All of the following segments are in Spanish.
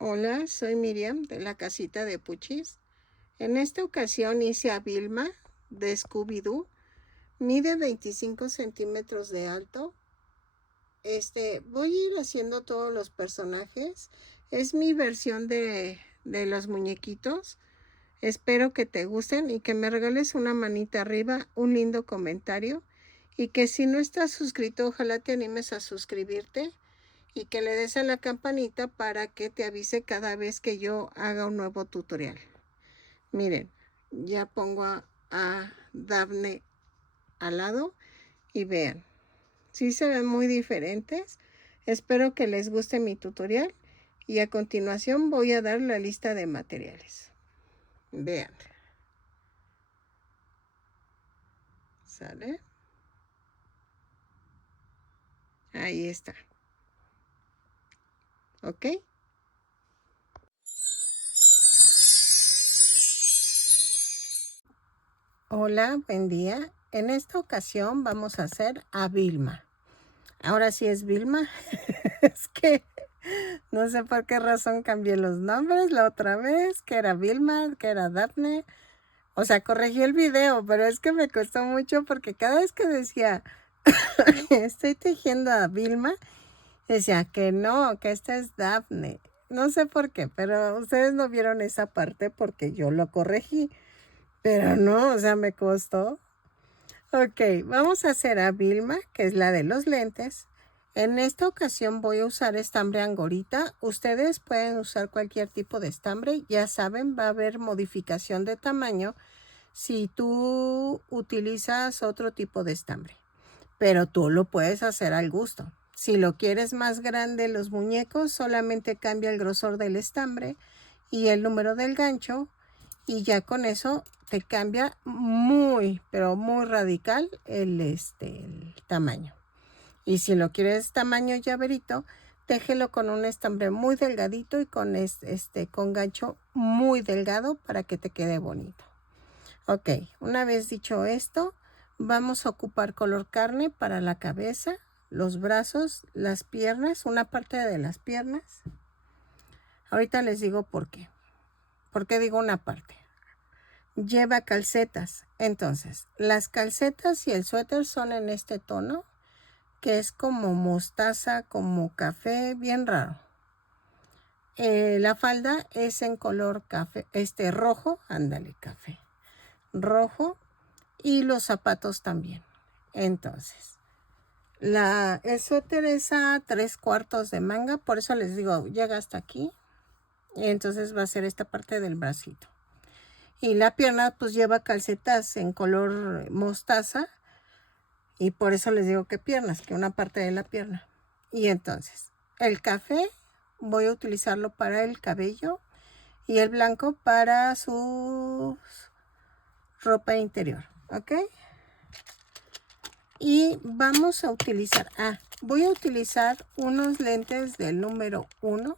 Hola, soy Miriam de la casita de Puchis. En esta ocasión hice a Vilma de Scooby-Doo. Mide 25 centímetros de alto. Voy a ir haciendo todos los personajes. Es mi versión de los muñequitos. Espero que te gusten y que me regales una manita arriba, un lindo comentario. Y que si no estás suscrito, ojalá te animes a suscribirte y que le des a la campanita para que te avise cada vez que yo haga un nuevo tutorial. Miren, ya pongo a Daphne al lado y vean, sí se ven muy diferentes. Espero que les guste mi tutorial y a continuación voy a dar la lista de materiales. Vean, ¿sale? Ahí está, ¿ok? Hola, buen día. En esta ocasión vamos a hacer a Vilma. Ahora sí es Vilma. Es que no sé por qué razón cambié los nombres la otra vez, que era Vilma, que era Daphne. O sea, corregí el video, pero es que me costó mucho porque cada vez que decía estoy tejiendo a Vilma, decía que no, que esta es Daphne. No sé por qué, pero ustedes no vieron esa parte porque yo lo corregí. Pero no, o sea, me costó. Ok, vamos a hacer a Vilma, que es la de los lentes. En esta ocasión voy a usar estambre angorita. Ustedes pueden usar cualquier tipo de estambre. Ya saben, va a haber modificación de tamaño si tú utilizas otro tipo de estambre. Pero tú lo puedes hacer al gusto. Si lo quieres más grande los muñecos, solamente cambia el grosor del estambre y el número del gancho y ya con eso te cambia muy, pero muy radical el tamaño. Y si lo quieres tamaño llaverito, téjelo con un estambre muy delgadito y con gancho muy delgado para que te quede bonito. Ok, una vez dicho esto, vamos a ocupar color carne para la cabeza, los brazos, las piernas, una parte de las piernas. Ahorita les digo por qué. ¿Por qué digo una parte? Lleva calcetas. Entonces, las calcetas y el suéter son en este tono, que es como mostaza, como café, bien raro. La falda es en color café, rojo, ándale, café, rojo, y los zapatos también. Entonces, el suéter es a 3/4 de manga, por eso les digo, llega hasta aquí, y entonces va a ser esta parte del bracito. Y la pierna pues lleva calcetas en color mostaza y por eso les digo que piernas, que una parte de la pierna. Y entonces, el café voy a utilizarlo para el cabello y el blanco para su ropa interior, ¿ok? Y vamos a utilizar, voy a utilizar unos lentes del número 1,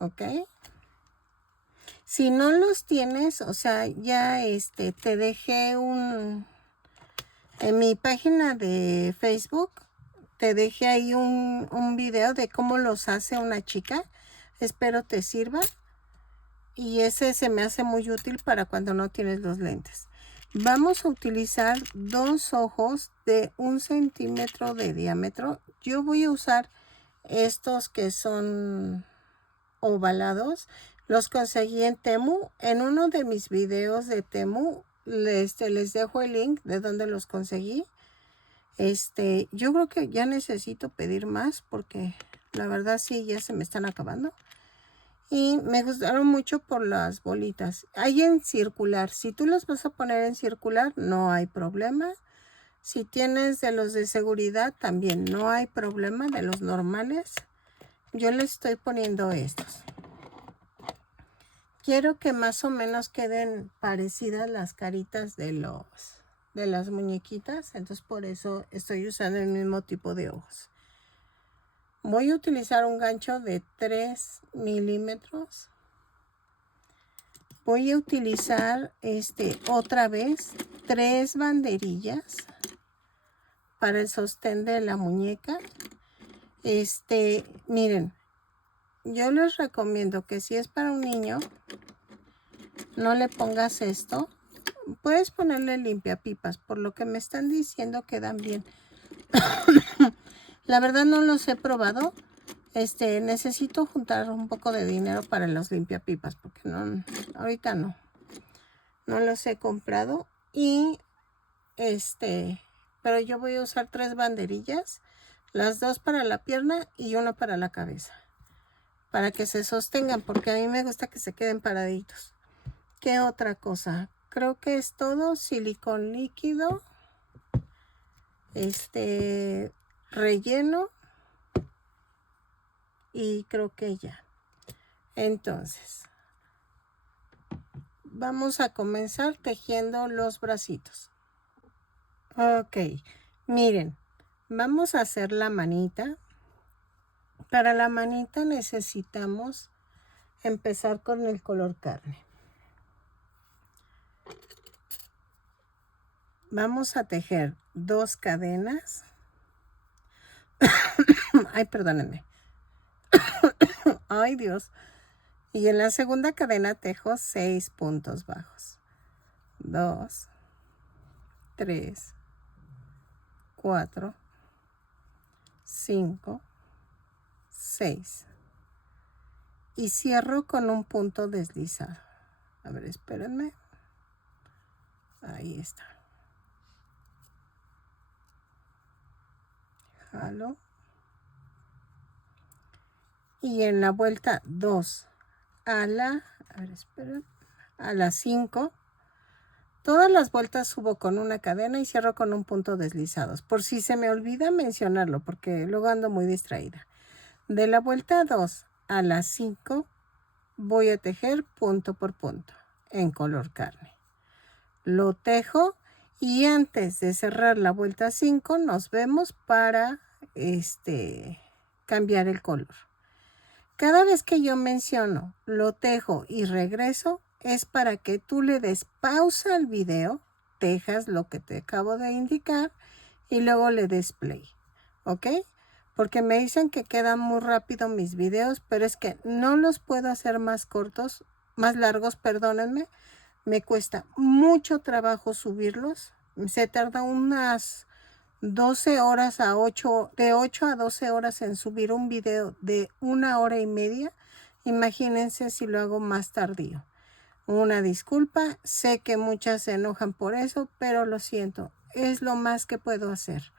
¿ok? Si no los tienes, o sea, ya te dejé en mi página de Facebook, te dejé ahí un video de cómo los hace una chica. Espero te sirva. Y ese se me hace muy útil para cuando no tienes los lentes. Vamos a utilizar 2 ojos de 1 centímetro de diámetro. Yo voy a usar estos que son ovalados. Los conseguí en Temu. En uno de mis videos de Temu les dejo el link de donde los conseguí. Yo creo que ya necesito pedir más porque la verdad sí, ya se me están acabando. Y me gustaron mucho por las bolitas. Hay en circular. Si tú los vas a poner en circular, no hay problema. Si tienes de los de seguridad, también no hay problema, de los normales. Yo les estoy poniendo estos. Quiero que más o menos queden parecidas las caritas de las muñequitas. Entonces por eso estoy usando el mismo tipo de ojos. Voy a utilizar un gancho de 3 milímetros. Voy a utilizar otra vez 3 banderillas para el sostén de la muñeca. Miren, yo les recomiendo que si es para un niño, no le pongas esto. Puedes ponerle limpiapipas, por lo que me están diciendo quedan bien. La verdad no los he probado. Necesito juntar un poco de dinero para los limpiapipas, porque no, ahorita no los he comprado. Y pero yo voy a usar 3 banderillas, las 2 para la pierna y una para la cabeza, para que se sostengan, porque a mí me gusta que se queden paraditos. ¿Qué otra cosa? Creo que es todo. Silicón líquido, relleno, y creo que ya. Entonces, vamos a comenzar tejiendo los bracitos. Ok, miren, vamos a hacer la manita. Para la manita necesitamos empezar con el color carne. Vamos a tejer 2 cadenas. Ay, perdónenme. Ay, Dios. Y en la segunda cadena tejo 6 puntos bajos. 2, 3, 4, 5, 6. Y cierro con un punto deslizado. A ver, espérenme. Ahí está. Jalo. Y en la vuelta 2 a la 5, todas las vueltas subo con una cadena y cierro con un punto deslizados. Por si se me olvida mencionarlo, porque luego ando muy distraída. De la vuelta 2 a la 5 voy a tejer punto por punto en color carne. Lo tejo y antes de cerrar la vuelta 5 nos vemos para cambiar el color. Cada vez que yo menciono lo tejo y regreso, es para que tú le des pausa al video, tejas lo que te acabo de indicar y luego le des play, ¿ok? Porque me dicen que quedan muy rápido mis videos, pero es que no los puedo hacer más cortos, más largos, perdónenme. Me cuesta mucho trabajo subirlos. Se tarda unas 12 horas a 8, de 8 a 12 horas en subir un video de 1 hora y media. Imagínense si lo hago más tardío. Una disculpa, sé que muchas se enojan por eso, pero lo siento, es lo más que puedo hacer.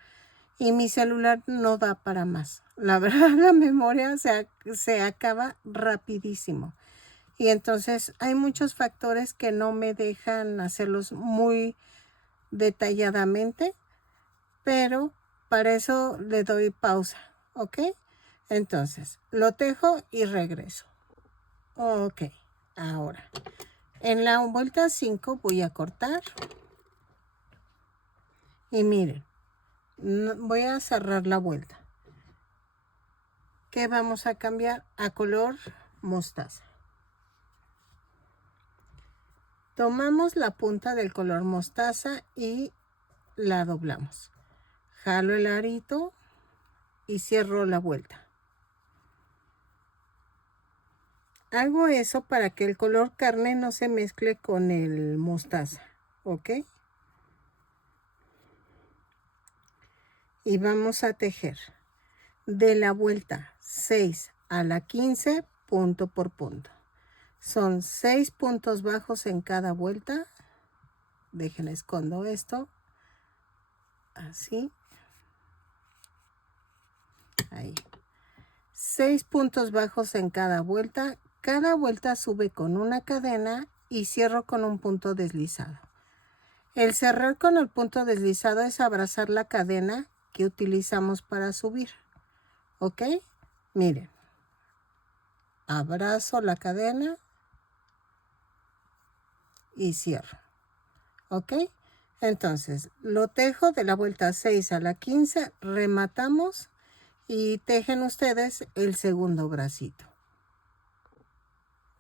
Y mi celular no da para más. La verdad, la memoria se acaba rapidísimo. Y entonces hay muchos factores que no me dejan hacerlos muy detalladamente, pero para eso le doy pausa, ¿ok? Entonces, lo tejo y regreso. Ok, ahora, en la vuelta 5 voy a cortar. Y miren, voy a cerrar la vuelta. ¿Qué vamos a cambiar? A color mostaza. Tomamos la punta del color mostaza y la doblamos. Jalo el arito y cierro la vuelta. Hago eso para que el color carne no se mezcle con el mostaza, ¿ok? Y vamos a tejer de la vuelta 6 a la 15, punto por punto. Son 6 puntos bajos en cada vuelta. Déjenme escondo esto. Así. Ahí. 6 puntos bajos en cada vuelta. Cada vuelta sube con una cadena y cierro con un punto deslizado. El cerrar con el punto deslizado es abrazar la cadena que utilizamos para subir. ¿Ok? Miren. Abrazo la cadena y cierro. ¿Ok? Entonces, lo tejo de la vuelta 6 a la 15, rematamos y tejen ustedes el segundo bracito.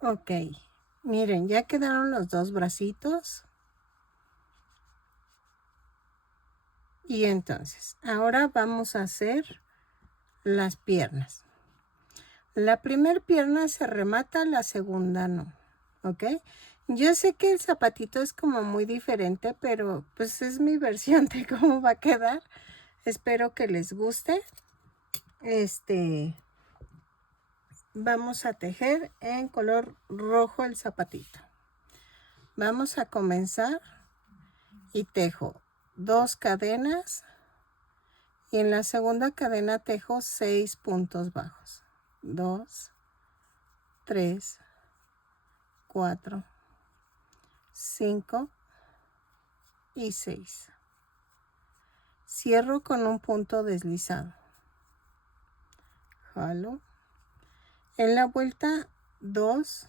Ok, miren, ya quedaron los 2 bracitos. Y entonces, ahora vamos a hacer las piernas. La primera pierna se remata, la segunda no, ¿ok? Yo sé que el zapatito es como muy diferente, pero pues es mi versión de cómo va a quedar. Espero que les guste. Vamos a tejer en color rojo el zapatito. Vamos a comenzar y tejo 2 cadenas y en la segunda cadena tejo 6 puntos bajos. 2, 3, 4, 5 y 6. Cierro con un punto deslizado. Jalo. En la vuelta 2,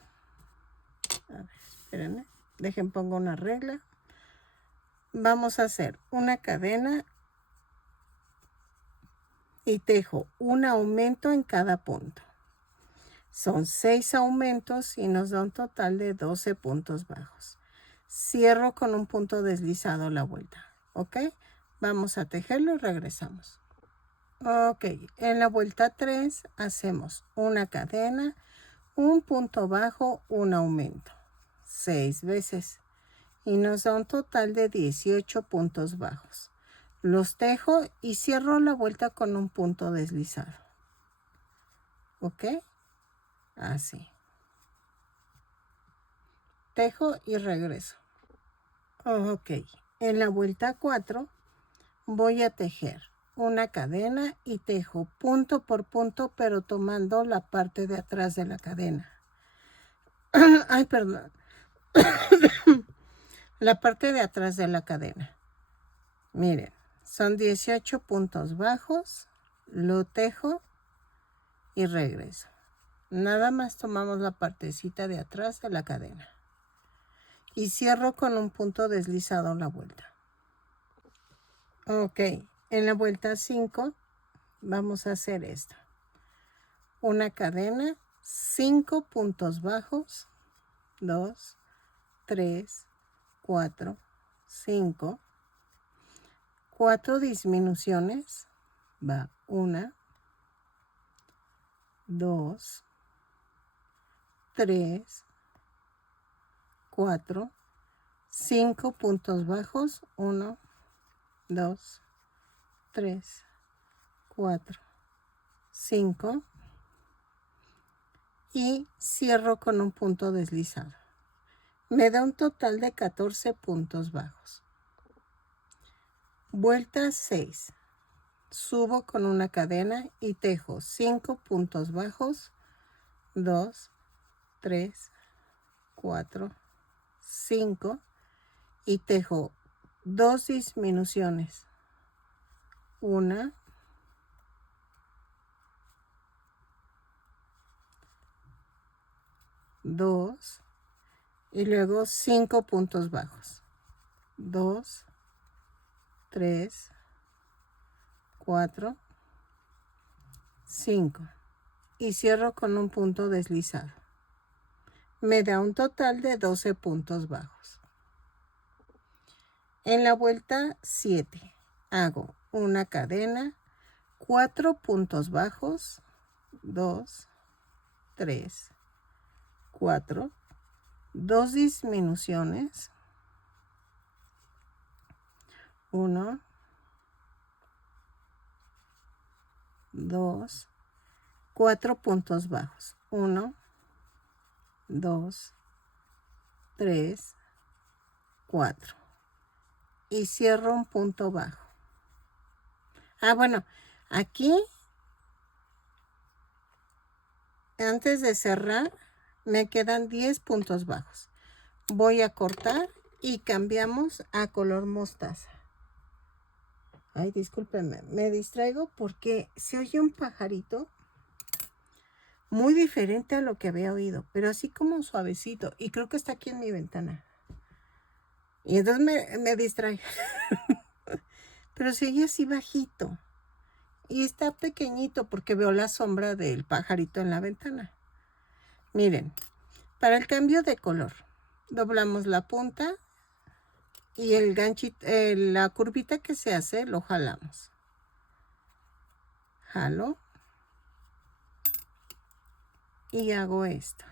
a ver, espérenme, dejen pongo una regla. Vamos a hacer una cadena y tejo un aumento en cada punto. Son 6 aumentos y nos da un total de 12 puntos bajos. Cierro con un punto deslizado la vuelta, ¿ok? Vamos a tejerlo y regresamos. Ok, en la vuelta 3 hacemos una cadena, un punto bajo, un aumento, 6 veces y nos da un total de 18 puntos bajos. Los tejo y cierro la vuelta con un punto deslizado. ¿Ok? Así. Tejo y regreso. Ok, en la vuelta 4 voy a tejer una cadena y tejo punto por punto, pero tomando la parte de atrás de la cadena. Ay, perdón. La parte de atrás de la cadena. Miren, son 18 puntos bajos, lo tejo y regreso. Nada más tomamos la partecita de atrás de la cadena y cierro con un punto deslizado la vuelta. Ok, en la vuelta 5 vamos a hacer esto. Una cadena, 5 puntos bajos, 2, 3, 4, 5, 4 disminuciones, va 1, 2, 3, 4, 5 puntos bajos, 1, 2, 3, 4, 5 y cierro con un punto deslizado. Me da un total de 14 puntos bajos. Vuelta 6. Subo con una cadena y tejo 5 puntos bajos, 2, 3, 4, 5 y tejo 2 disminuciones. 1, 2 y luego 5 puntos bajos. 2, 3, 4, 5 y cierro con un punto deslizado. Me da un total de 12 puntos bajos. En la vuelta 7 hago una cadena, 4 puntos bajos, 2, 3, 4, 2 disminuciones, 1, 2, 4 puntos bajos, 1, 2, 3, 4 y cierro un punto bajo. Bueno, aquí antes de cerrar me quedan 10 puntos bajos. Voy a cortar y cambiamos a color mostaza. Ay, discúlpenme, me distraigo porque se oye un pajarito muy diferente a lo que había oído, pero así como suavecito, y creo que está aquí en mi ventana. Y entonces me distrae. Pero se oye así bajito. Y está pequeñito porque veo la sombra del pajarito en la ventana. Miren, para el cambio de color, doblamos la punta y el ganchito, la curvita que se hace, lo jalamos. Jalo. y hago esto.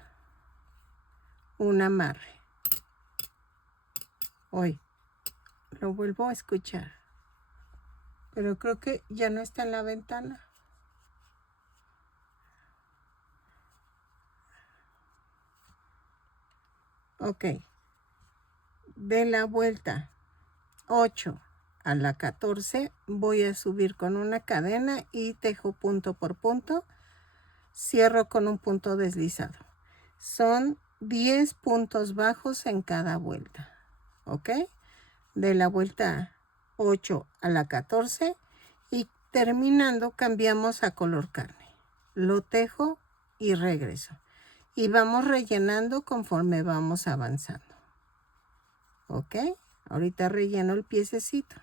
Un amarre. Hoy lo vuelvo a escuchar. Pero creo que ya no está en la ventana. Ok. De la vuelta 8 a la 14 voy a subir con una cadena y tejo punto por punto. Cierro con un punto deslizado. Son 10 puntos bajos en cada vuelta. ¿Ok? De la vuelta 8 a la 14 y terminando cambiamos a color carne. Lo tejo y regreso. Y vamos rellenando conforme vamos avanzando. ¿Ok? Ahorita relleno el piececito.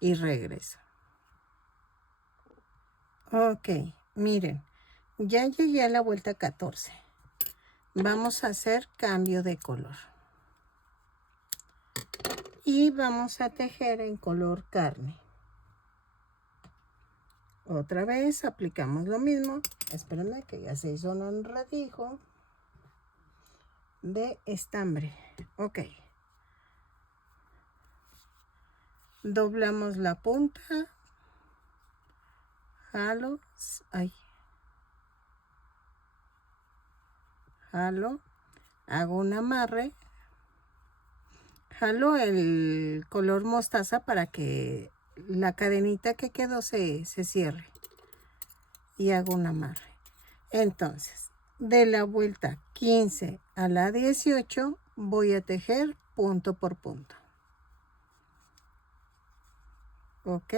Y regreso. Ok, miren. Ya llegué a la vuelta 14. Vamos a hacer cambio de color. Y vamos a tejer en color carne. Otra vez aplicamos lo mismo. Espérenme que ya se hizo un enredijo de estambre. Ok. Doblamos la punta. Jalo. Ay. Jalo. Hago un amarre. Jalo el color mostaza para que la cadenita que quedó se cierre. Y hago un amarre. Entonces, de la vuelta 15 a la 18 voy a tejer punto por punto. Ok.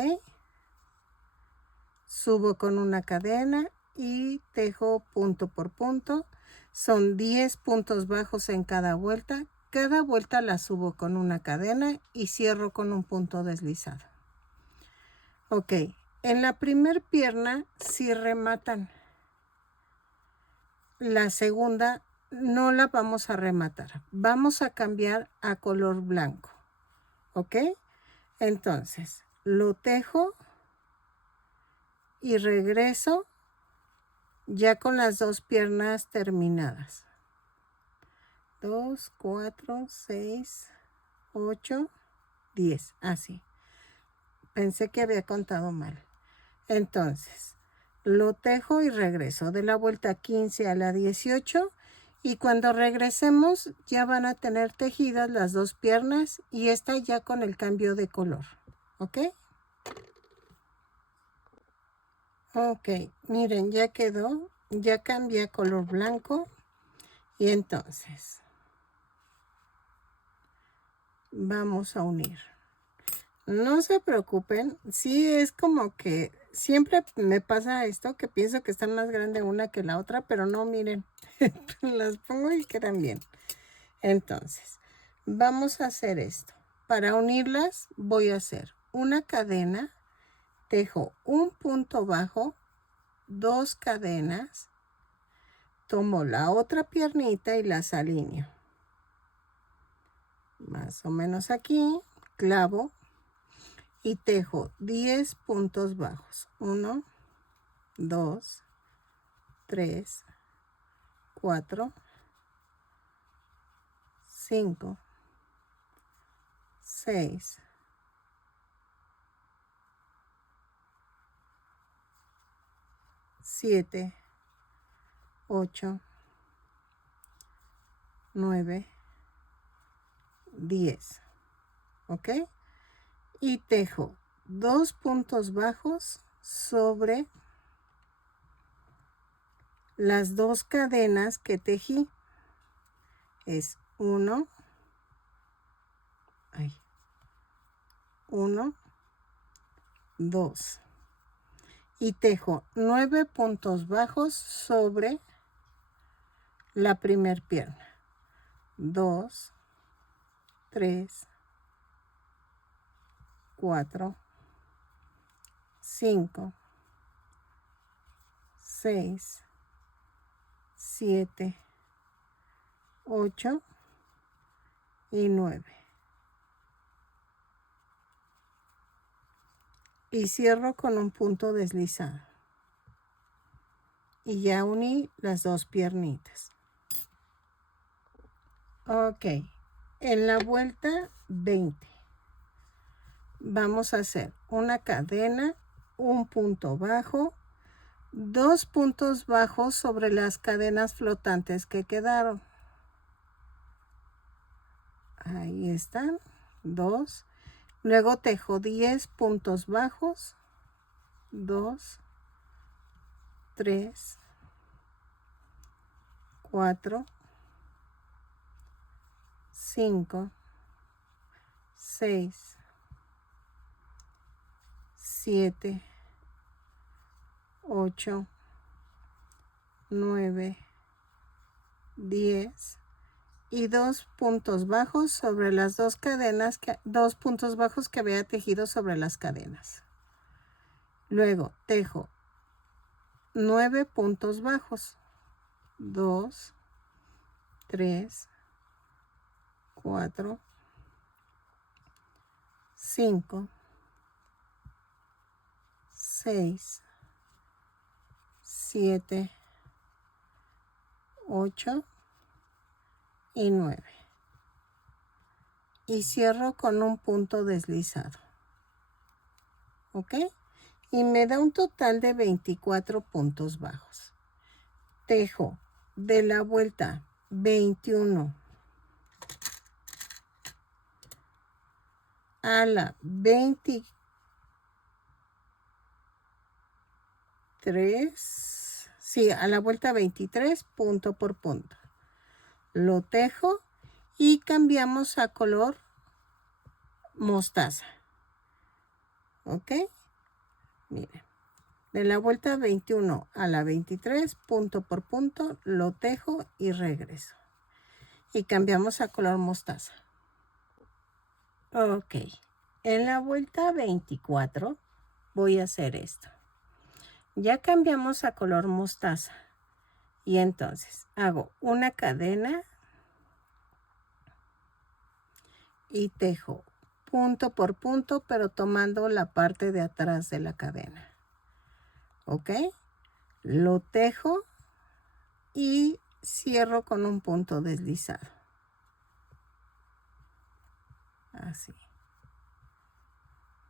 Subo con una cadena y tejo punto por punto. Son 10 puntos bajos en cada vuelta. Cada vuelta la subo con una cadena y cierro con un punto deslizado. Ok. En la primer pierna sí rematan. La segunda no la vamos a rematar. Vamos a cambiar a color blanco. ¿Ok? Entonces, lo tejo y regreso ya con las dos piernas terminadas. 2, 4, 6, 8, 10. Así. Pensé que había contado mal. Entonces, lo tejo y regreso de la vuelta 15 a la 18. Y cuando regresemos ya van a tener tejidas las dos piernas y esta ya con el cambio de color. ¿Ok? Ok, miren, ya quedó. Ya cambié a color blanco. Y entonces, vamos a unir. No se preocupen. Sí, es como que siempre me pasa esto, que pienso que está más grande una que la otra, pero no, miren. Las pongo y quedan bien. Entonces, vamos a hacer esto. Para unirlas voy a hacer una cadena, tejo un punto bajo, 2 cadenas, tomo la otra piernita y las alineo. Más o menos aquí, clavo y tejo 10 puntos bajos. 1, 2, 3, 4, 5, 6, 7, 8, 9, 10. ¿Ok? Y tejo 2 puntos bajos sobre las 2 cadenas que tejí. Es 1, 2. Y tejo 9 puntos bajos sobre la primer pierna. 2, 3, 4, 5, 6, 7, 8 y 9. Y cierro con un punto deslizado. y ya uní las dos piernitas. Ok, en la vuelta 20 vamos a hacer una cadena, un punto bajo, 2 puntos bajos sobre las cadenas flotantes que quedaron. Ahí están, 2. Luego tejo 10 puntos bajos, 2, 3, 4, 5, 6, 7, 8, 9, 10 y 2 puntos bajos sobre las dos cadenas, 2 puntos bajos que había tejido sobre las cadenas. Luego tejo 9 puntos bajos, 2, 3, 4, 5, 6, 7, 8 y 9. Y cierro con un punto deslizado. ¿Ok? Y me da un total de 24 puntos bajos. Tejo de la vuelta 21 a la 23, sí, a la vuelta 23, punto por punto. Lo tejo y cambiamos a color mostaza. ¿Ok? Miren, de la vuelta 21 a la 23, punto por punto, lo tejo y regreso. Y cambiamos a color mostaza. Ok, en la vuelta 24 voy a hacer esto. Ya cambiamos a color mostaza. Y entonces hago una cadena y tejo punto por punto, pero tomando la parte de atrás de la cadena. ¿Ok? Lo tejo y cierro con un punto deslizado. Así.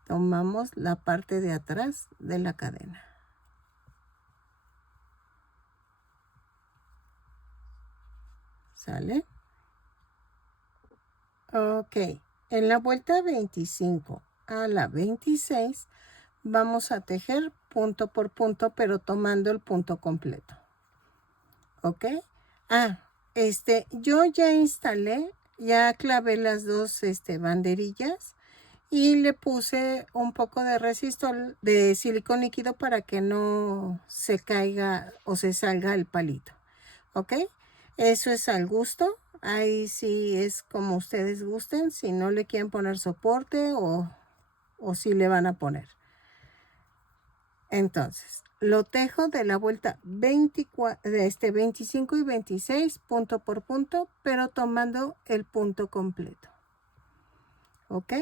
Tomamos la parte de atrás de la cadena. ¿Sale? Ok. En la vuelta 25 a la 26 vamos a tejer punto por punto, pero tomando el punto completo. ¿Ok? Yo ya instalé, ya clavé las dos banderillas y le puse un poco de resistol de silicón líquido para que no se caiga o se salga el palito. ¿Ok? Eso es al gusto. Ahí sí es como ustedes gusten, si no le quieren poner soporte o si le van a poner. Entonces, lo tejo de la vuelta 25 y 26, punto por punto, pero tomando el punto completo. ¿Ok?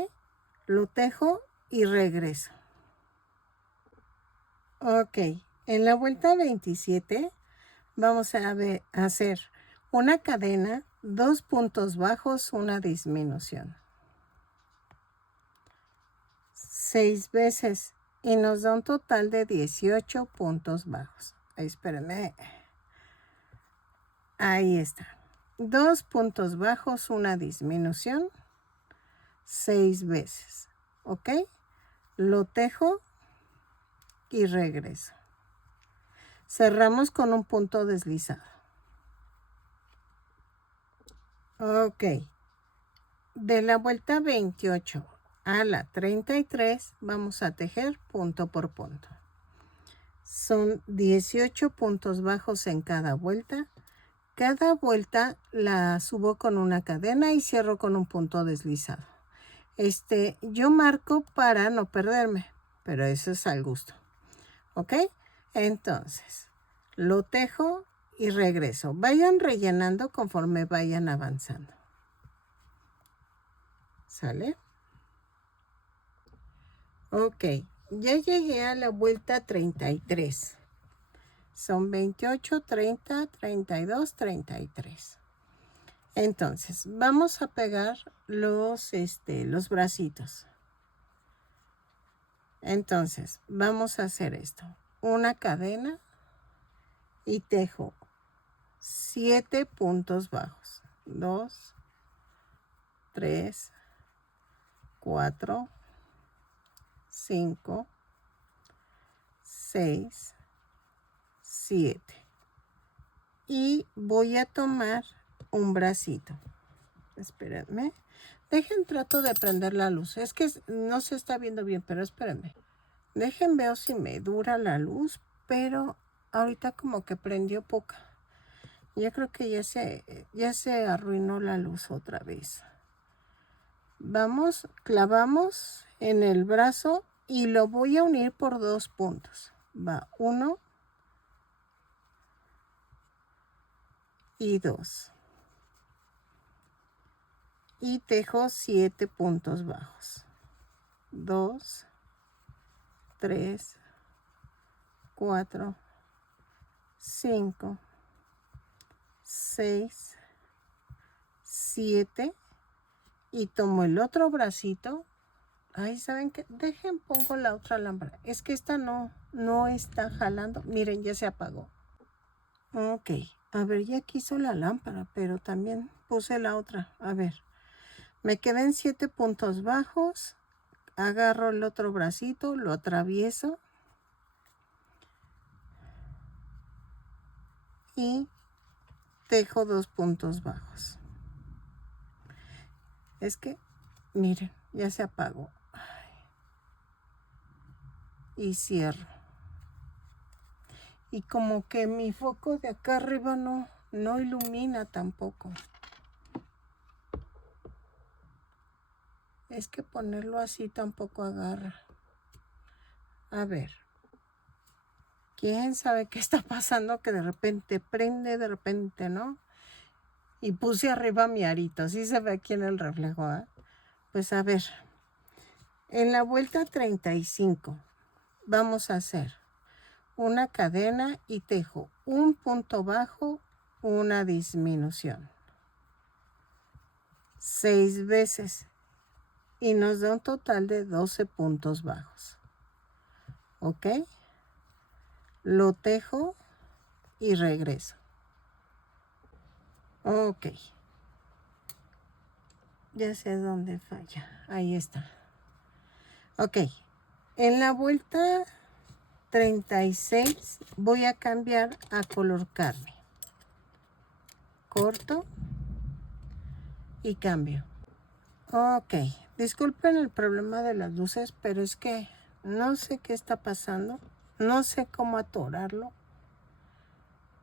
Lo tejo y regreso. Ok, en la vuelta 27 vamos a hacer una cadena, 2 puntos bajos, una disminución. 6 veces y nos da un total de 18 puntos bajos. Ay, espérenme. Ahí está. 2 puntos bajos, una disminución, 6 veces. ¿Ok? Lo tejo y regreso. Cerramos con un punto deslizado. Ok. De la vuelta 28 a la 33 vamos a tejer punto por punto. Son 18 puntos bajos en cada vuelta. Cada vuelta la subo con una cadena y cierro con un punto deslizado. Yo marco para no perderme, pero eso es al gusto. ¿Ok? Entonces, lo tejo y regreso. Vayan rellenando conforme vayan avanzando. ¿Sale? Ok, ya llegué a la vuelta 33. Son 28, 30, 32, 33. Entonces, vamos a pegar los bracitos. Entonces, vamos a hacer esto. Una cadena y tejo 7 puntos bajos. 2, 3, 4, 5, 6, 7. Y voy a tomar un bracito. Espérenme. Trato de prender la luz. Es que no se está viendo bien, pero espérenme. Veo si me dura la luz, pero ahorita como que prendió poca. Yo creo que ya se arruinó la luz otra vez. Vamos, clavamos en el brazo y lo voy a unir por 2 puntos. Va 1 y 2. Y tejo 7 puntos bajos. 2, 3, 4, 5, 6, 7. Y tomo el otro bracito. Ay, ¿saben qué? Pongo la otra lámpara. Es que esta no está jalando. Miren, ya se apagó. Ok, a ver, ya quiso la lámpara, pero también puse la otra. A ver, me quedan 7 puntos bajos. Agarro el otro bracito, lo atravieso. Y tejo 2 puntos bajos. Es que, miren, ya se apagó. Ay. Y cierro. Y como que mi foco de acá arriba no ilumina tampoco. Es que ponerlo así tampoco agarra. A ver. ¿Quién sabe qué está pasando? Que de repente prende, de repente no. Y puse arriba mi arito. Así se ve aquí en el reflejo, ¿eh? Pues a ver. En la vuelta 35 vamos a hacer una cadena y tejo un punto bajo, una disminución. 6 veces. Y nos da un total de 12 puntos bajos. ¿Ok? Lo tejo y regreso. Ok. Ya sé dónde falla. Ahí está. Ok. En la vuelta 36 voy a cambiar a color carne. Corto y cambio. Ok. Disculpen el problema de las luces, pero es que no sé qué está pasando. No sé cómo atorarlo.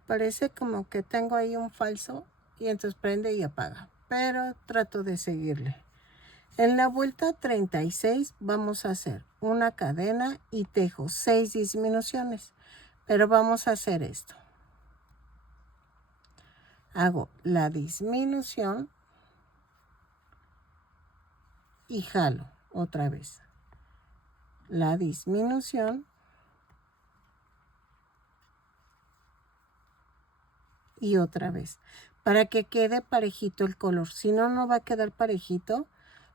Parece como que tengo ahí un falso y entonces prende y apaga. Pero trato de seguirle. En la vuelta 36 vamos a hacer una cadena y tejo 6 disminuciones. Pero vamos a hacer esto. Hago la disminución y jalo otra vez. La disminución y otra vez. Para que quede parejito el color. Si no, no va a quedar parejito.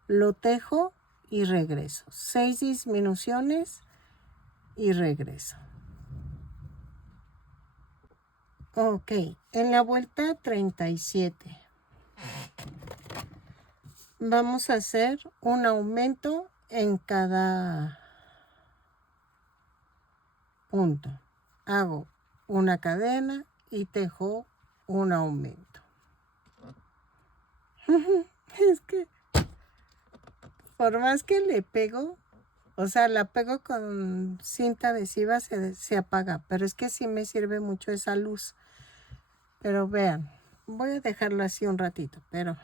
Lo tejo y regreso. 6 disminuciones y regreso. Ok, en la vuelta 37 vamos a hacer un aumento en cada punto. Hago una cadena y tejo un aumento. Es que por más que le pego, o sea, la pego con cinta adhesiva, se apaga. Pero es que sí me sirve mucho esa luz. Pero vean, voy a dejarlo así un ratito, pero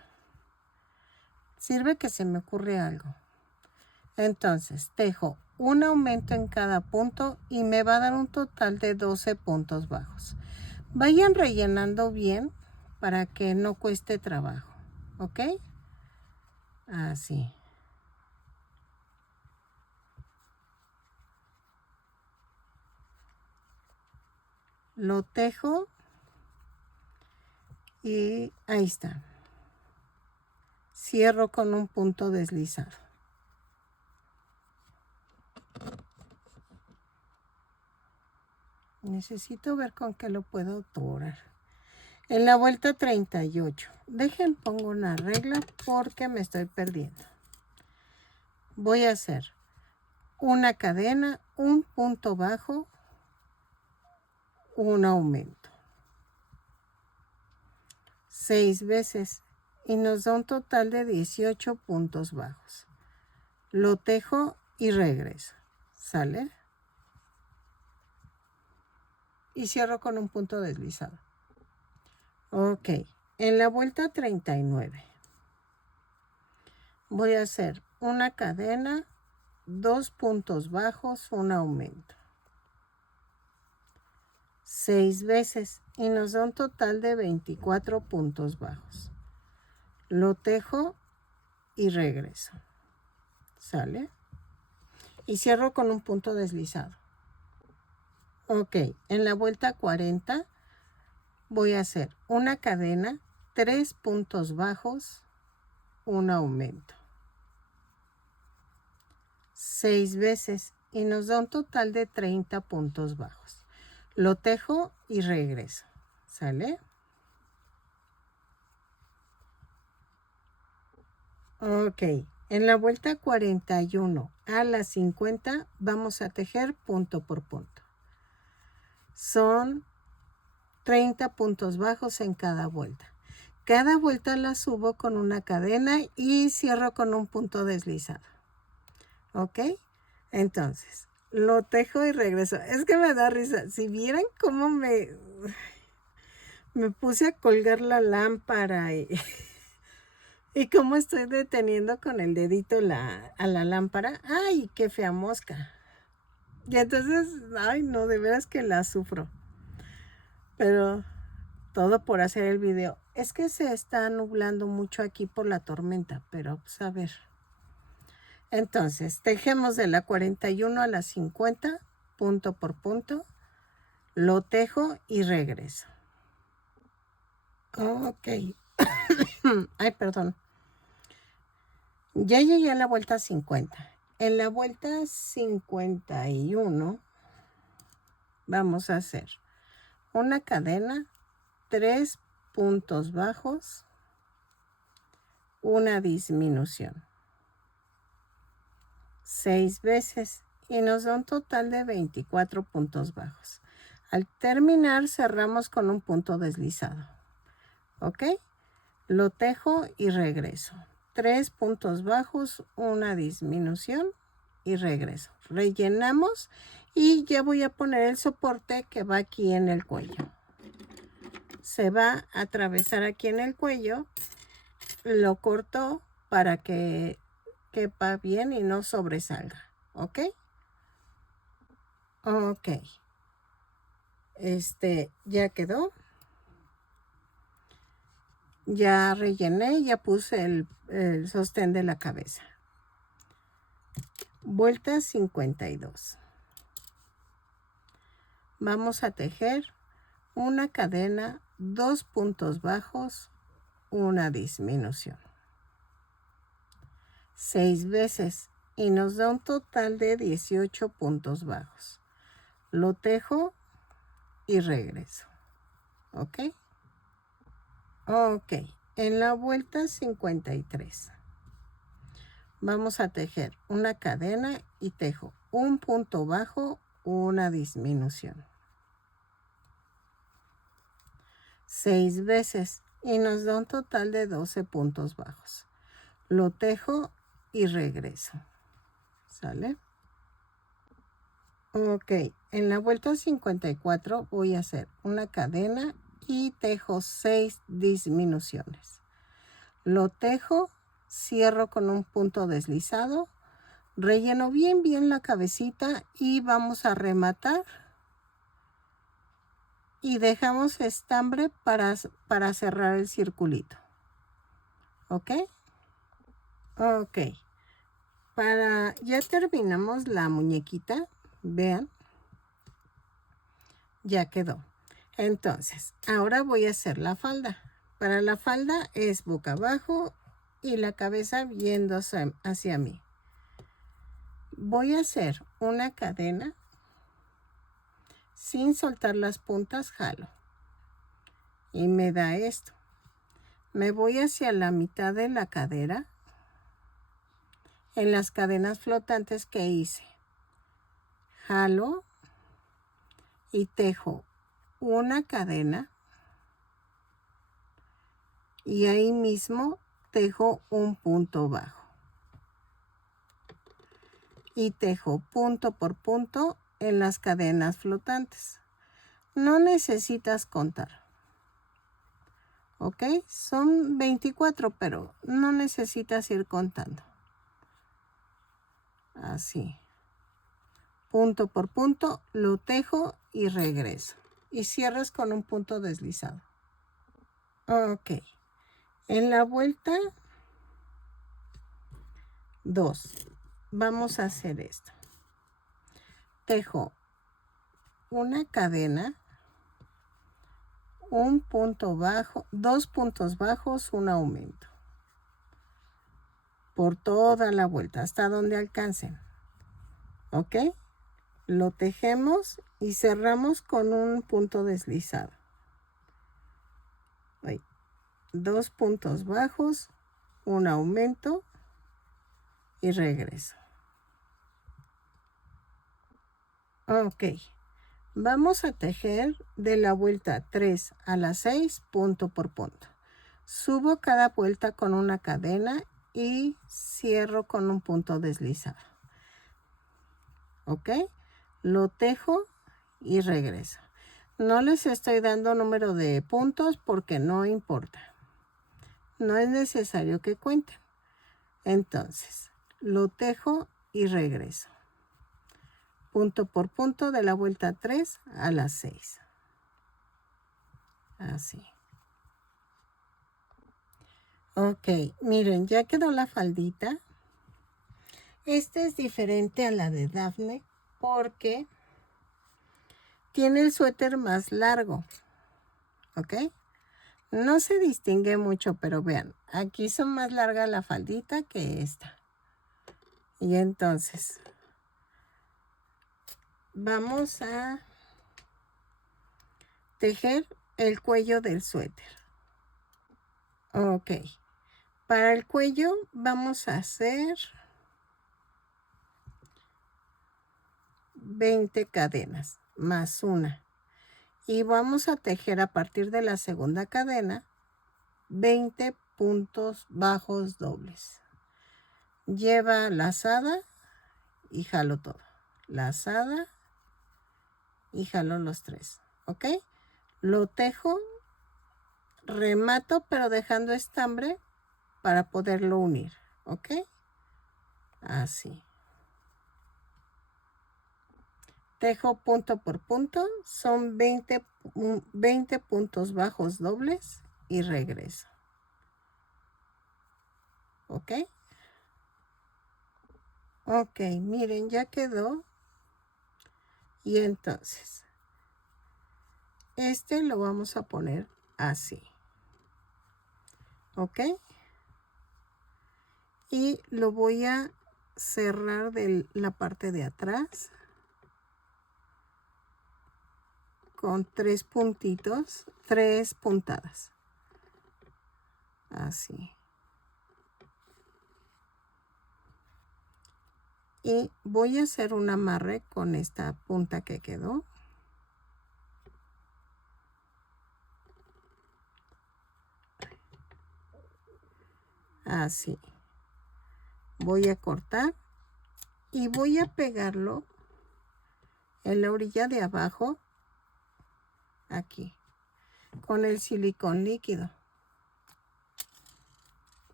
sirve que se me ocurre algo. Entonces, tejo un aumento en cada punto y me va a dar un total de 12 puntos bajos. Vayan rellenando bien para que no cueste trabajo, ¿ok? Así. lo tejo y ahí está. Cierro con un punto deslizado. Necesito ver con qué lo puedo atorar. En la vuelta 38. Dejen, pongo una regla porque me estoy perdiendo. Voy a hacer una cadena, un punto bajo, un aumento. 6 veces y nos da un total de 18 puntos bajos. Lo tejo y regreso. ¿Sale? Y cierro con un punto deslizado. Ok, en la vuelta 39 voy a hacer una cadena, 2 puntos bajos, un aumento. 6 veces y nos da un total de 24 puntos bajos. Lo tejo y regreso. ¿Sale? Y cierro con un punto deslizado. Ok, en la vuelta 40 voy a hacer una cadena, 3 puntos bajos, un aumento. 6 veces y nos da un total de 30 puntos bajos. Lo tejo y regreso. ¿Sale? Ok, en la vuelta 41 a la 50 vamos a tejer punto por punto. Son 30 puntos bajos en cada vuelta. Cada vuelta la subo con una cadena y cierro con un punto deslizado. ¿Ok? Entonces, lo tejo y regreso. Es que me da risa. Si vieran cómo me puse a colgar la lámpara y cómo estoy deteniendo con el dedito a la lámpara. ¡Ay, qué fea mosca! Y entonces, ay, no, de veras que la sufro. Pero todo por hacer el video. Es que se está nublando mucho aquí por la tormenta, pero pues a ver. Entonces, tejemos de la 41 a la 50, punto por punto. Lo tejo y regreso. Ok. Ay, perdón. Ya llegué a la vuelta 50. En la vuelta 51 vamos a hacer una cadena, 3 puntos bajos, una disminución. 6 veces y nos da un total de 24 puntos bajos. Al terminar cerramos con un punto deslizado. ¿Ok? Lo tejo y regreso. 3 puntos bajos, una disminución y regreso. Rellenamos y ya voy a poner el soporte que va aquí en el cuello. Se va a atravesar aquí en el cuello. Lo corto para que quepa bien y no sobresalga. ¿Ok? Ok. Ya quedó. Ya rellené, ya puse el sostén de la cabeza. Vuelta 52. Vamos a tejer una cadena, 2 puntos bajos, una disminución. 6 veces y nos da un total de 18 puntos bajos. Lo tejo y regreso. ¿Ok? Ok. En la vuelta 53 vamos a tejer una cadena y tejo un punto bajo, una disminución. 6 veces y nos da un total de 12 puntos bajos. Lo tejo y regreso. ¿Sale? Ok, en la vuelta 54 voy a hacer una cadena y tejo 6 disminuciones. Lo tejo, cierro con un punto deslizado, relleno bien la cabecita y vamos a rematar. Y dejamos estambre para cerrar el circulito. ¿Ok? Ok. Ya terminamos la muñequita. Vean. Ya quedó. Entonces, ahora voy a hacer la falda. Para la falda es boca abajo y la cabeza viendo hacia mí. Voy a hacer una cadena. Sin soltar las puntas, jalo. Y me da esto. Me voy hacia la mitad de la cadera. En las cadenas flotantes que hice. Jalo y tejo una cadena. Y ahí mismo tejo un punto bajo. Y tejo punto por punto en las cadenas flotantes. No necesitas contar. ¿Ok? Son 24, pero no necesitas ir contando. Así. Punto por punto lo tejo y regreso. Y cierras con un punto deslizado. Ok. En la vuelta 2 vamos a hacer esto. Tejo una cadena, un punto bajo, 2 puntos bajos, un aumento. Por toda la vuelta, hasta donde alcancen. ¿Ok? Lo tejemos y cerramos con un punto deslizado. Ahí. 2 puntos bajos, un aumento y regreso. Ok. Vamos a tejer de la vuelta 3 a la 6 punto por punto. Subo cada vuelta con una cadena y cierro con un punto deslizado. ¿Ok? Lo tejo y regreso. No les estoy dando número de puntos porque no importa. No es necesario que cuenten. Entonces, lo tejo y regreso. Punto por punto de la vuelta 3 a la 6. Así. Ok, miren, ya quedó la faldita. Esta es diferente a la de Daphne porque tiene el suéter más largo. ¿Ok? No se distingue mucho, pero vean, aquí son más larga la faldita que esta. Y entonces, vamos a tejer el cuello del suéter. Ok. Para el cuello vamos a hacer 20 cadenas más una. Y vamos a tejer a partir de la segunda cadena 20 puntos bajos dobles. Lleva lazada y jalo todo. Lazada y jalo los 3. ¿Ok? Lo tejo, remato, pero dejando estambre para poderlo unir. ¿Ok? Así. Tejo punto por punto. Son 20 puntos bajos dobles y regreso. ¿Ok? Ok, miren, ya quedó. Y entonces, este lo vamos a poner así. ¿Ok? Y lo voy a cerrar de la parte de atrás con 3 puntitos, 3 puntadas. Así. Y voy a hacer un amarre con esta punta que quedó. Así. Voy a cortar y voy a pegarlo en la orilla de abajo, aquí, con el silicón líquido,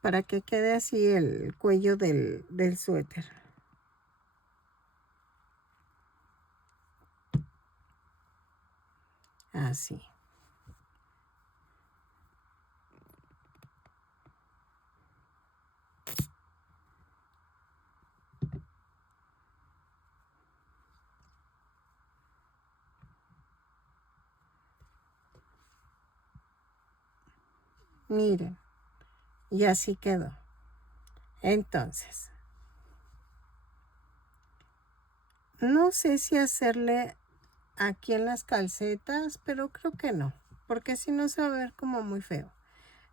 para que quede así el cuello del suéter. Así. Miren, y así quedó. Entonces, no sé si hacerle aquí en las calcetas, pero creo que no, porque si no se va a ver como muy feo.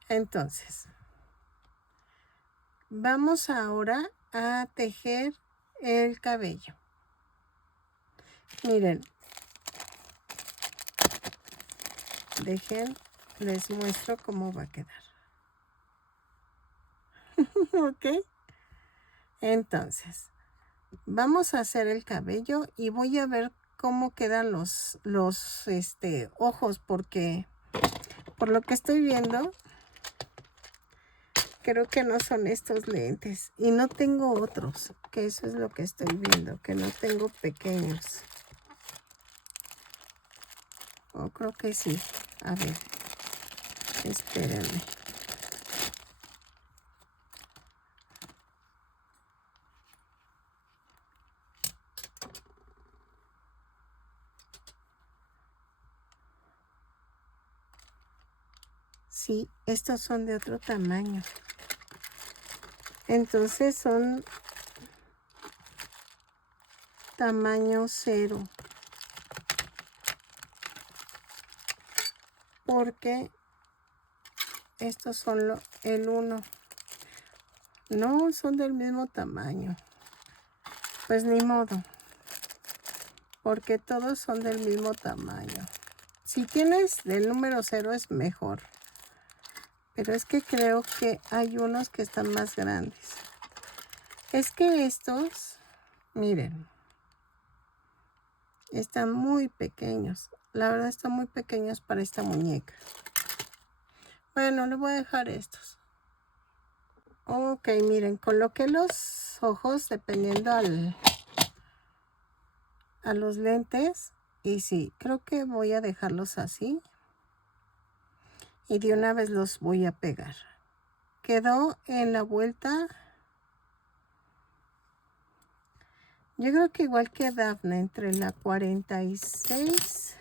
Entonces, vamos ahora a tejer el cabello. Miren, dejen, les muestro cómo va a quedar. Ok, entonces vamos a hacer el cabello y voy a ver cómo quedan los ojos, porque por lo que estoy viendo creo que no son estos lentes y no tengo otros, que eso es lo que estoy viendo, que no tengo pequeños. O creo que sí. A ver, espérenme. Sí, estos son de otro tamaño. Entonces son tamaño 0. Porque estos son el 1. No, son del mismo tamaño. Pues ni modo. Porque todos son del mismo tamaño. Si tienes del número 0 es mejor. Pero es que creo que hay unos que están más grandes. Es que estos, miren, están muy pequeños. La verdad están muy pequeños para esta muñeca. Bueno, le voy a dejar estos. Ok, miren, coloqué los ojos dependiendo a los lentes. Y sí, creo que voy a dejarlos así. Y de una vez los voy a pegar. Quedó en la vuelta. Yo creo que igual que Dafne, entre la 46.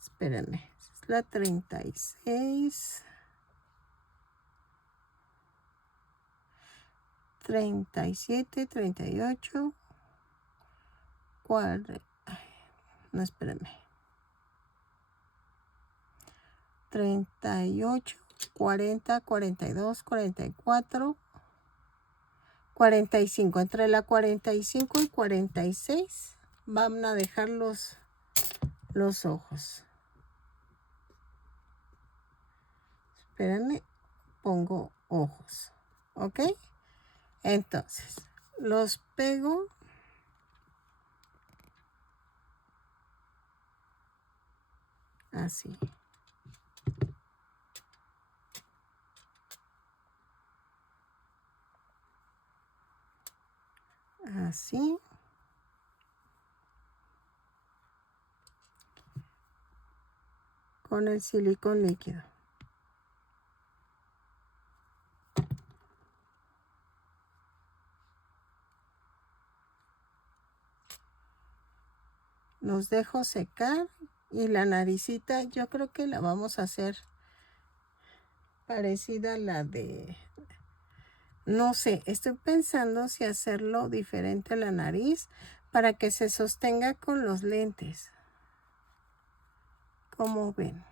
Espérenme, es la 36. 37, 38. No, espérenme. 38, 40, 42, 44, 45. Entre la 45 y 46 van a dejar los ojos. Espérenme, pongo ojos. ¿Ok? Entonces, los pego. Así. Así. Con el silicón líquido. Los dejo secar y la naricita yo creo que la vamos a hacer parecida a la de... No sé, estoy pensando si hacerlo diferente a la nariz para que se sostenga con los lentes. Como ven.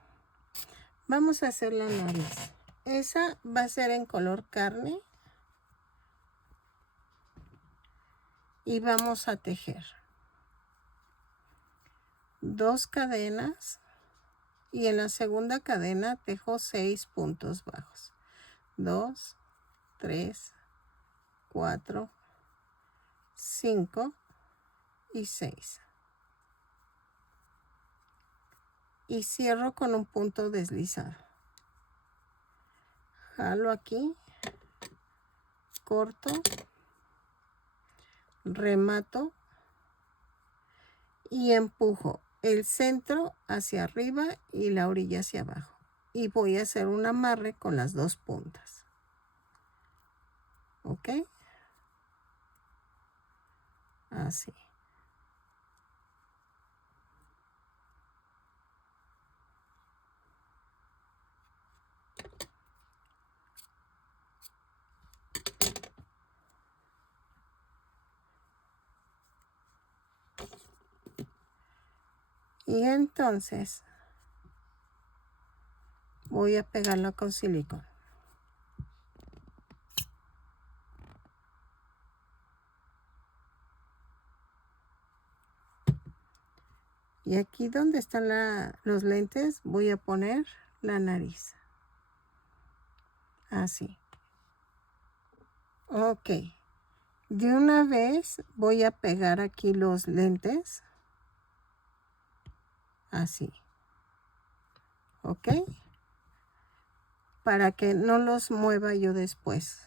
Vamos a hacer la nariz. Esa va a ser en color carne. Y vamos a tejer 2 cadenas. Y en la segunda cadena tejo 6 puntos bajos. 2, 3, 4, 5 y 6. Y cierro con un punto deslizado. Jalo aquí, corto, remato y empujo el centro hacia arriba y la orilla hacia abajo. Y voy a hacer un amarre con las 2 puntas. ¿Ok? Así. Y entonces voy a pegarlo con silicón. Y aquí donde están los lentes voy a poner la nariz. Así. Ok. De una vez voy a pegar aquí los lentes. Así. Ok. Para que no los mueva yo después.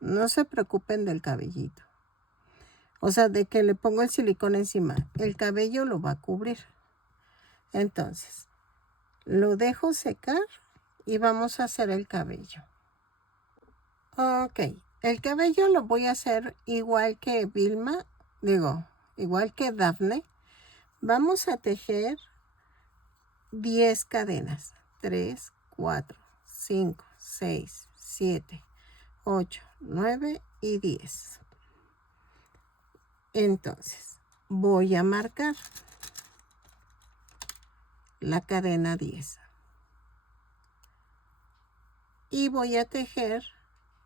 No se preocupen del cabellito. O sea, de que le pongo el silicón encima. El cabello lo va a cubrir. Entonces, lo dejo secar y vamos a hacer el cabello. Ok, el cabello lo voy a hacer igual que Vilma, igual que Daphne. Vamos a tejer 10 cadenas. 3, 4, 5, 6, 7, 8, 9 y 10. Entonces, voy a marcar la cadena 10. Y voy a tejer,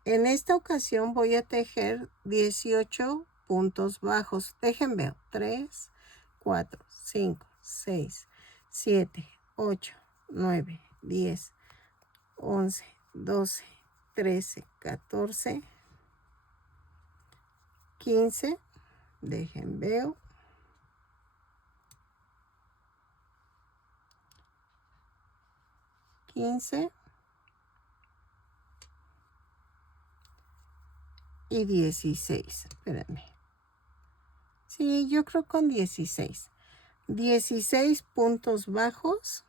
en esta ocasión voy a tejer 18 puntos bajos. Dejen ver, 3, 4, 5, 6, 7, 8, 9, 10, 11, 12, 13, 14, 15, dejen veo, 15 y 16, espérenme. Sí, yo creo con 16. 16 puntos bajos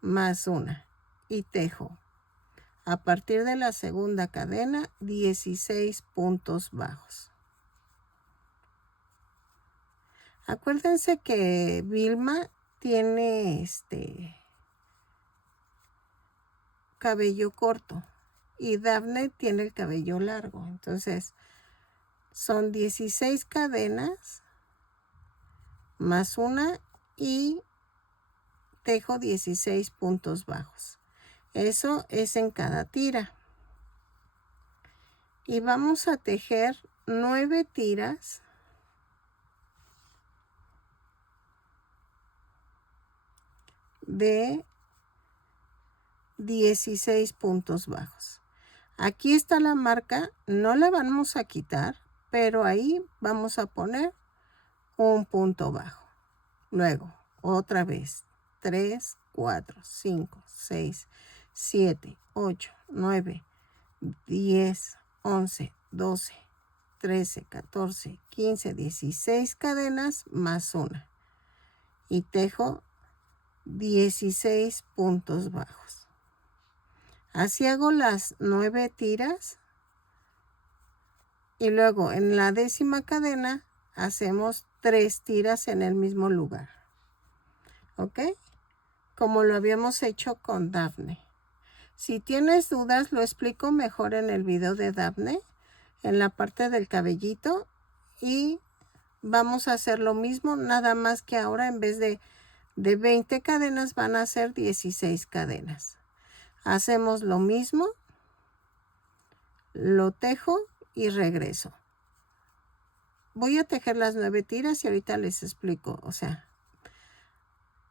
más una y tejo a partir de la segunda cadena 16 puntos bajos. Acuérdense que Vilma tiene cabello corto y Daphne tiene el cabello largo, entonces son 16 cadenas más una y tejo 16 puntos bajos. Eso es en cada tira. Y vamos a tejer 9 tiras de 16 puntos bajos. Aquí está la marca, no la vamos a quitar, pero ahí vamos a poner un punto bajo. Luego, otra vez, 3, 4, 5, 6, 7, 8, 9, 10, 11, 12, 13, 14, 15, 16 cadenas más una. Y tejo 16 puntos bajos. Así hago las 9 tiras. Y luego en la 10ª cadena hacemos 3 tiras en el mismo lugar. ¿Ok? Como lo habíamos hecho con Daphne. Si tienes dudas, lo explico mejor en el video de Daphne, en la parte del cabellito. Y vamos a hacer lo mismo, nada más que ahora en vez de 20 cadenas van a ser 16 cadenas. Hacemos lo mismo, lo tejo y regreso. Voy a tejer las 9 tiras y ahorita les explico, o sea,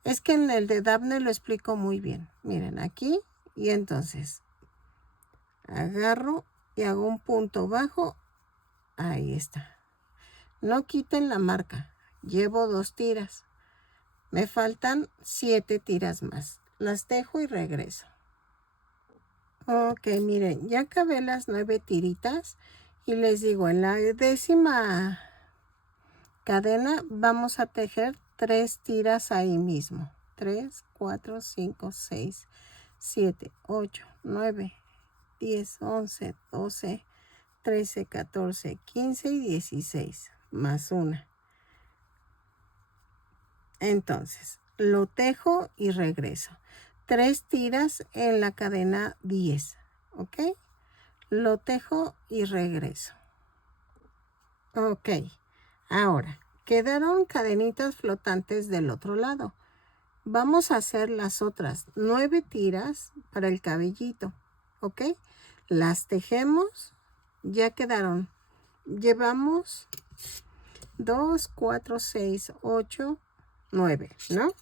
es que en el de Daphne lo explico muy bien. Miren, aquí y entonces agarro y hago un punto bajo. Ahí está. No quiten la marca. Llevo 2 tiras. Me faltan 7 tiras más. Las tejo y regreso. Ok, miren, ya acabé las 9 tiritas. Y les digo, en la 10ª cadena vamos a tejer 3 tiras ahí mismo. 3, 4, 5, 6, 7, 8, 9, 10, 11, 12, 13, 14, 15 y 16 más una. Entonces, lo tejo y regreso. 3 tiras en la cadena 10, ¿ok? Lo tejo y regreso. Ok, ahora quedaron cadenitas flotantes del otro lado. Vamos a hacer las otras 9 tiras para el cabellito, ¿ok? Las tejemos, ya quedaron. Llevamos 2, 4, 6, 8, 9, ¿no?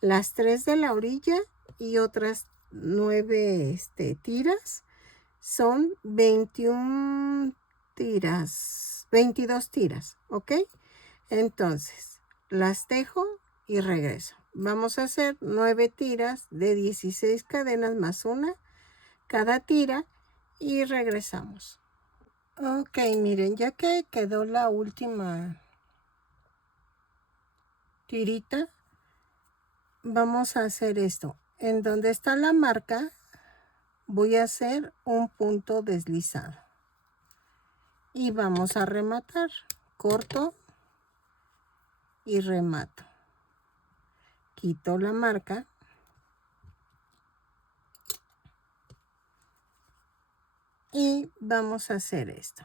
Las 3 de la orilla y otras 9 tiras son 21 tiras, 22 tiras, ¿ok? Entonces, las tejo y regreso. Vamos a hacer 9 tiras de 16 cadenas más una cada tira y regresamos. Ok, miren, ya que quedó la última tirita, vamos a hacer esto. En donde está la marca, voy a hacer un punto deslizado. Y vamos a rematar. Corto y remato. Quito la marca. Y vamos a hacer esto.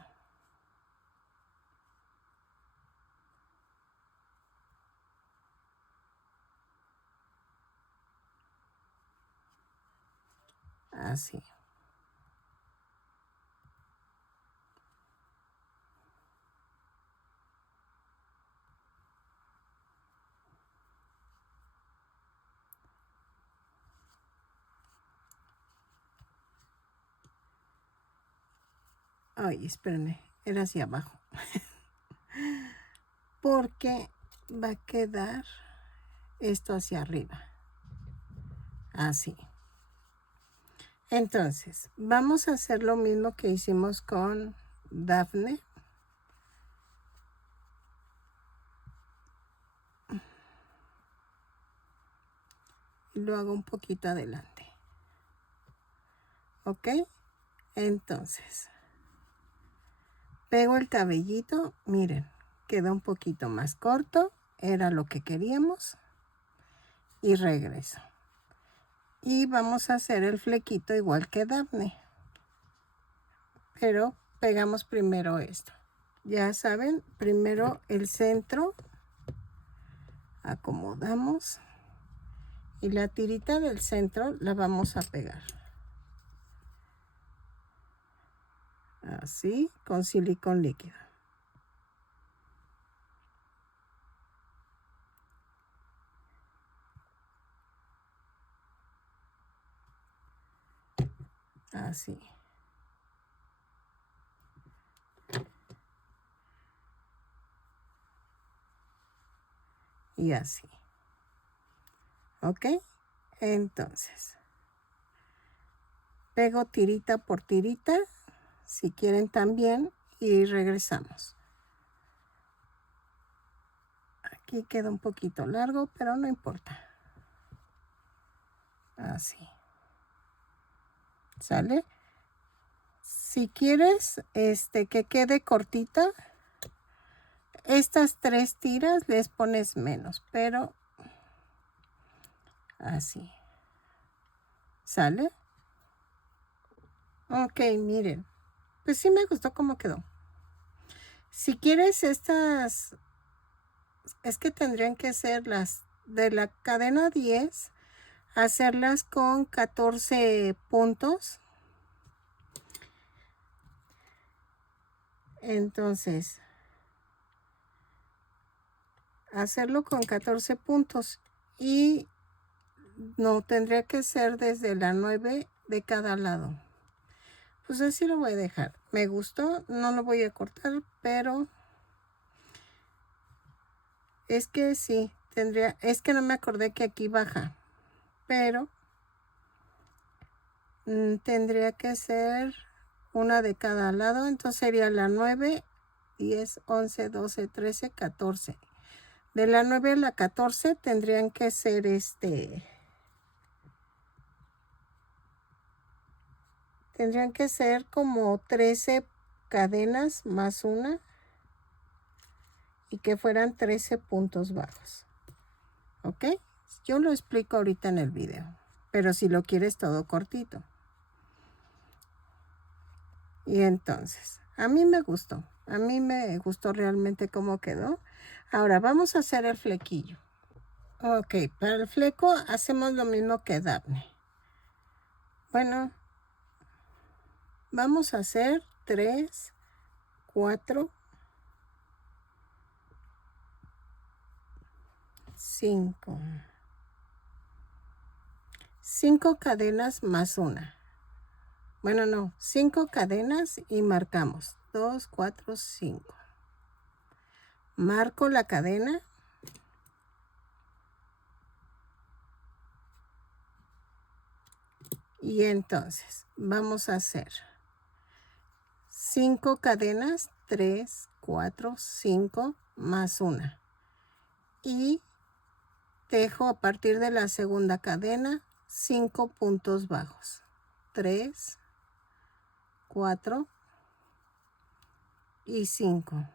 Así. Ay, espérenme, era hacia abajo. Porque va a quedar esto hacia arriba. Así. Entonces, vamos a hacer lo mismo que hicimos con Daphne. Y lo hago un poquito adelante. ¿Ok? Entonces, pego el cabellito. Miren, quedó un poquito más corto. Era lo que queríamos. Y regreso. Y vamos a hacer el flequito igual que Daphne. Pero pegamos primero esto. Ya saben, primero el centro. Acomodamos. Y la tirita del centro la vamos a pegar. Así, con silicón líquido. Así. Y así. ¿Ok? Entonces, pego tirita por tirita, si quieren también, y regresamos. Aquí queda un poquito largo, pero no importa. Así. ¿Sale? Si quieres que quede cortita, estas 3 tiras les pones menos, pero así. ¿Sale? Ok, miren. Pues sí me gustó cómo quedó. Si quieres estas, es que tendrían que ser las de la cadena 10, hacerlas con 14 puntos. Entonces, hacerlo con 14 puntos y no tendría que ser desde la 9 de cada lado. Pues así lo voy a dejar. Me gustó, no lo voy a cortar, pero es que sí, tendría, es que no me acordé que aquí baja, pero tendría que ser una de cada lado, entonces sería la 9, 10, 11, 12, 13, 14. De la 9 a la 14 tendrían que ser tendrían que ser como 13 cadenas más una y que fueran 13 puntos bajos. ¿Ok? Yo lo explico ahorita en el video, pero si lo quieres todo cortito. Y entonces, a mí me gustó realmente cómo quedó. Ahora vamos a hacer el flequillo. Ok, para el fleco hacemos lo mismo que Daphne. Bueno, vamos a hacer 3, 4, 5. 5 cadenas más una. Bueno, no, 5 cadenas y marcamos 2, 4, 5. Marco la cadena. Y entonces vamos a hacer 5 cadenas, 3, 4, 5 más una. Y tejo a partir de la segunda cadena 5 puntos bajos. 3, 4 y 5.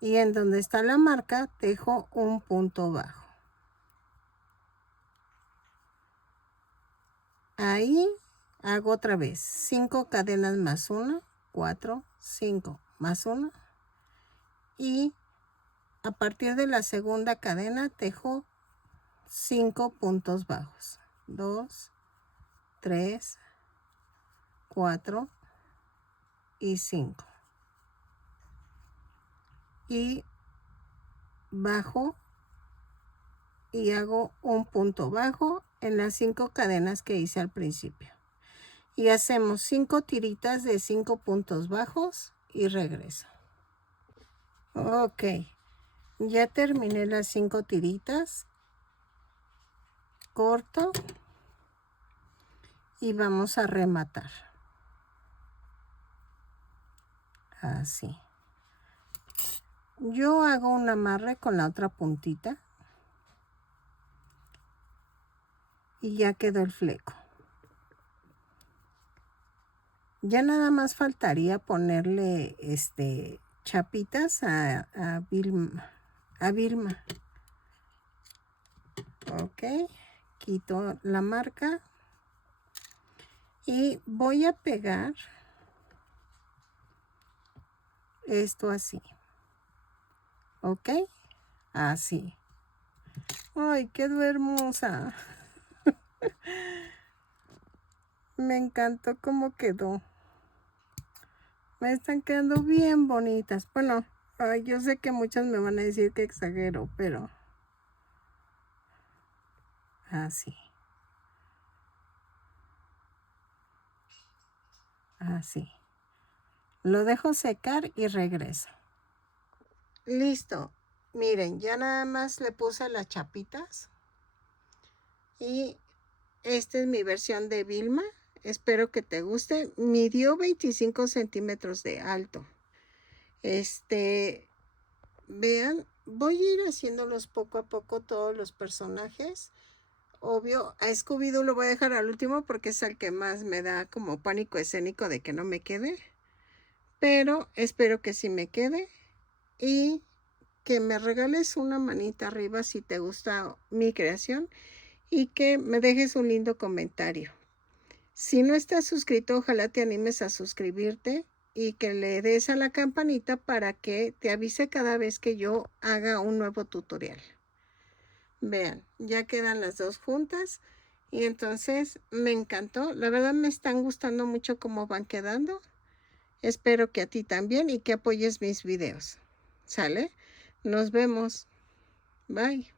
Y en donde está la marca tejo un punto bajo. Ahí hago otra vez 5 cadenas más 1, 4, 5 más 1. Y a partir de la segunda cadena tejo 5 puntos bajos. 2, 3, 4 y 5. Y bajo y hago un punto bajo en las 5 cadenas que hice al principio. Y hacemos 5 tiritas de 5 puntos bajos y regreso. Ok, ya terminé las 5 tiritas. Corto y vamos a rematar. Así. Yo hago un amarre con la otra puntita. Y ya quedó el fleco. Ya nada más faltaría ponerle chapitas a Vilma. Ok, quito la marca y voy a pegar esto así. Ok, así. Ay, quedó hermosa. Me encantó cómo quedó. Me están quedando bien bonitas. Bueno, yo sé que muchas me van a decir que exagero, pero así. Así. Lo dejo secar y regreso. Listo. Miren, ya nada más le puse las chapitas. Y esta es mi versión de Vilma. Espero que te guste. Midió 25 centímetros de alto. Vean, voy a ir haciéndolos poco a poco todos los personajes. Obvio, a Scooby-Doo lo voy a dejar al último porque es el que más me da como pánico escénico de que no me quede. Pero espero que sí me quede. Y que me regales una manita arriba si te gusta mi creación. Y que me dejes un lindo comentario. Si no estás suscrito, ojalá te animes a suscribirte y que le des a la campanita para que te avise cada vez que yo haga un nuevo tutorial. Vean, ya quedan las dos juntas y entonces me encantó. La verdad me están gustando mucho cómo van quedando. Espero que a ti también y que apoyes mis videos. ¿Sale? Nos vemos. Bye.